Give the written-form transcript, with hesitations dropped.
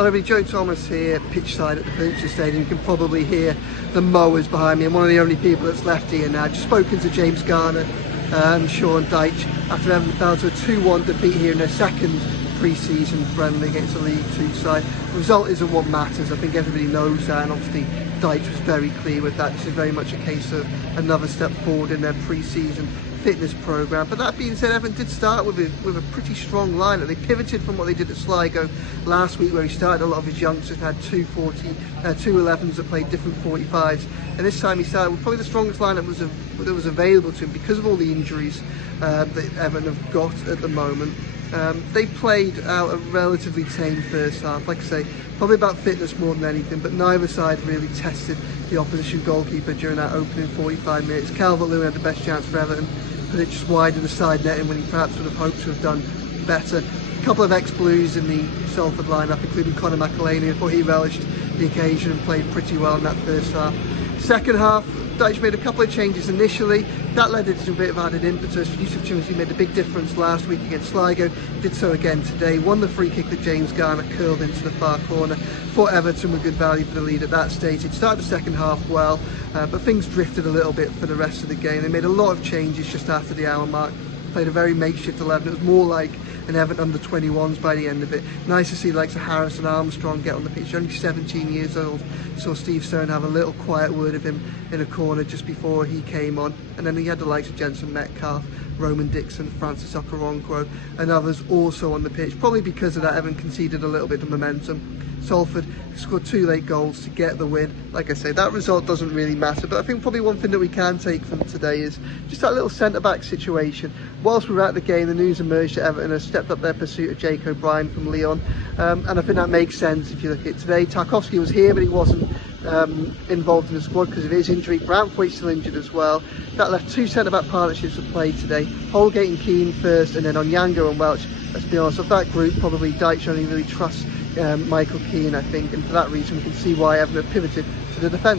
Hello everybody, Joe Thomas here, pitch side at the Peninsula Stadium. You can probably hear the mowers behind me. I'm one of the only people that's left here now. Just spoken to James Garner and Sean Dyche after Everton fell to a 2-1 defeat here in their second pre-season friendly against the League Two side. The result isn't what matters. I think everybody knows that, and obviously Dyche was very clear with that. This is very much a case of another step forward in their pre-season fitness program. But that being said, Everton did start with a pretty strong lineup. They pivoted from what they did at Sligo last week, where he started a lot of his youngsters, had two 11s that played different 45s, and this time he started with probably the strongest lineup that was available to him because of all the injuries that Everton have got at the moment. They played out a relatively tame first half, like I say, probably about fitness more than anything, but neither side really tested the opposition goalkeeper during that opening 45 minutes. Calvert-Lewin had the best chance for Everton, put it just wide of the side netting when he perhaps would have hoped to have done better. A couple of ex-Blues in the Salford lineup, including Conor McAleny. I thought he relished the occasion and played pretty well in that first half. Second half, Dyche made a couple of changes initially. That led into a bit of added impetus. Yusuf Chimsy made a big difference last week against Sligo, did so again today, won the free kick that James Garner curled into the far corner. For Everton with good value for the lead at that stage. It started the second half well, but things drifted a little bit for the rest of the game. They made a lot of changes just after the hour mark, played a very makeshift 11. It was more like an Everton under 21s by the end of it. Nice to see likes of Harris and Armstrong get on the pitch. Only 17 years old. Saw Steve Stone have a little quiet word of him in a corner just before he came on, and then he had the likes of Jensen Metcalf, Roman Dixon, Francis Okoronkwo and others also on the pitch. Probably because of that, Everton conceded a little bit of momentum. Salford scored 2 late goals to get the win. Like I say, that result doesn't really matter, but I think probably one thing that we can take from today is just that little centre-back situation. Whilst we were at the game, the news emerged that Everton has stepped up their pursuit of Jake O'Brien from Lyon, and I think that makes sense if you look at it today. Tarkowski was here, but he wasn't involved in the squad because of his injury. Brantwaite's still injured as well. That left 2 centre-back partnerships to play today. Holgate and Keane first, and then Onyango and Welch. Let's be honest, of that group, probably Dyche only really trusts Michael Keane, I think, and for that reason we can see why Everton have pivoted to the defence.